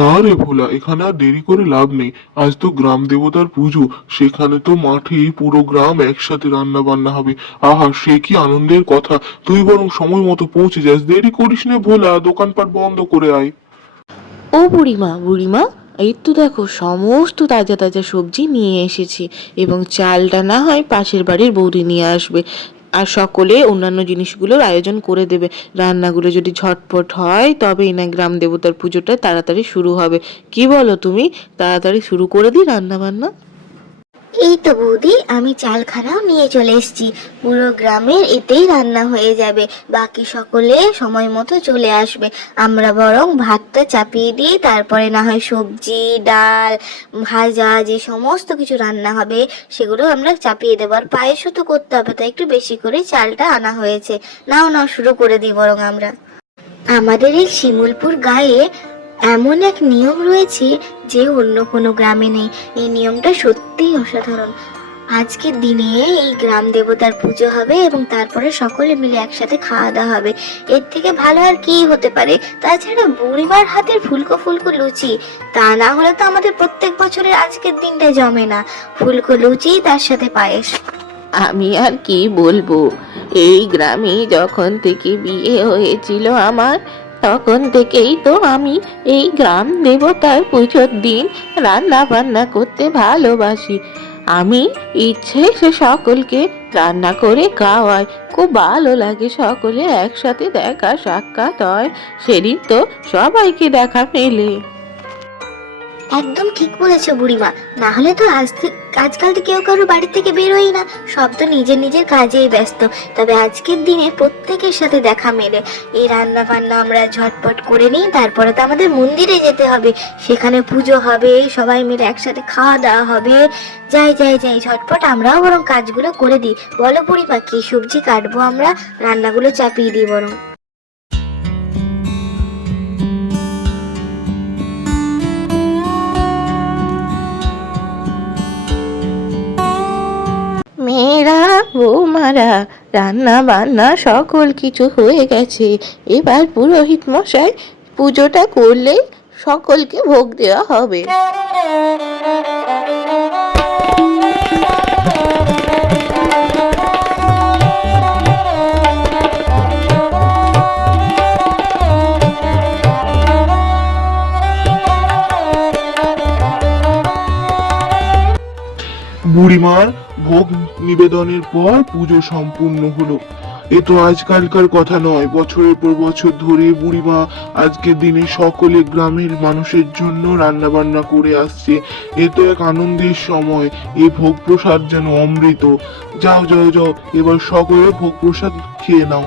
না রে ভোলা, এখানে আর দেরি করে লাভ নেই। আজ তো গ্রাম দেবতার পুজো, সেখানে তো মাঠে পুরো গ্রাম একসাথে রান্না বান্না হবে। আহা, সে কি আনন্দের কথা! তুই বরং সময় মতো পৌঁছে যাস, দেরি করিস না ভোলা, দোকানপাট বন্ধ করে আয়। ও বুড়িমা, বুড়িমা, এই তো দেখো সমস্ত তাজা তাজা সবজি নিয়ে এসেছি, এবং চালটা না হয় পাশের বাড়ির বৌদি নিয়ে আসবে। আর সকলে অন্যান্য জিনিসগুলোর আয়োজন করে দেবে। রান্নাগুলো যদি ঝটপট হয় তবেই না গ্রাম দেবতার পুজোটা তাড়াতাড়ি শুরু হবে। কি বলো তুমি? তাড়াতাড়ি শুরু করে দিই রান্না বান্না। এই তো বৌদি, আমি চালখানাও নিয়ে চলে এসেছি। পুরো গ্রামের এতেই রান্না হয়ে যাবে, বাকি সকলে সময় মতো চলে আসবে। আমরা বরং ভাতটা চাপিয়ে দিই, তারপরে না হয় সবজি, ডাল, ভাজা, যে সমস্ত কিছু রান্না হবে সেগুলো আমরা চাপিয়ে দেবো। আর পায়েসও তো করতে হবে, তাই একটু বেশি করে চালটা আনা হয়েছে। নাও নাও, শুরু করে দিই বরং আমরা। আমাদের এই শিমুলপুর গায়ে এমন এক নিয়ম রয়েছে যে অন্য কোনো গ্রামে নেই। এই নিয়মটা সত্যিই অসাধারণ। আজকের দিনে এই গ্রাম দেবতার পুজো হবে এবং তারপরে সকলে মিলে একসাথে খাওয়া দাওয়া হবে। এর থেকে ভালো আর কি হতে পারে? তাছাড়া বুড়িমার হাতের ফুলকো ফুলকো লুচি, তা না হলে তো আমাদের প্রত্যেক বছরের আজকের দিনটা জমে না। ফুলকো লুচি, তার সাথে পায়েস। আমি আর কি বলবো, এই গ্রামে যখন থেকে বিয়ে হয়েছিল আমার, তখন থেকেই তো আমি এই গ্রাম দেবতার পুজোর দিন রান্না বান্না করতে ভালোবাসি। আমি ইচ্ছে সে সকলকে রান্না করে খাওয়াই। খুব ভালো লাগে সকলে একসাথে দেখা সাক্ষাৎ হয়, সেদিন তো সবাইকে দেখা মেলে। একদম ঠিক বলেছো বুড়িমা। না হলে তো আজকাল তো কেউ কারো বাড়ি থেকে বেরোই না, সব তো নিজের নিজের কাজেই ব্যস্ত। তবে আজকের দিনে প্রত্যেকের সাথে দেখা মেলে। এই রান্না বান্না আমরা ঝটপট করে নিই, তারপরে তো আমাদের মন্দিরে যেতে হবে, সেখানে পুজো হবে, সবাই মিলে একসাথে খাওয়া দাওয়া হবে। যাই যাই যাই, ঝটপট আমরাও বরং কাজগুলো করে দিই। বলো বুড়িমা, কি সবজি কাটবো আমরা? রান্নাগুলো চাপিয়ে দিই বরং। মেয়েরা, বৌমারা, রান্না বান্না সকল কিছু হয়ে গেছে। এবার পুরোহিত মশাই পুজোটা করলেই সকলকে ভোগ দেওয়া হবে। বুড়িমার ভোগ নিবেদনের পর পুজো সম্পূর্ণ হলো। এ তো আজকালকার কথা নয়, বছরের পর বছর ধরে বুড়িমা আজকের দিনে সকলে গ্রামের মানুষের জন্য রান্না বান্না করে আসছে। এ তো এক আনন্দের সময়। এই ভোগ প্রসাদ যেন অমৃত। যাও যাও যাও, এবার সকলে ভোগ প্রসাদ খেয়ে নাও।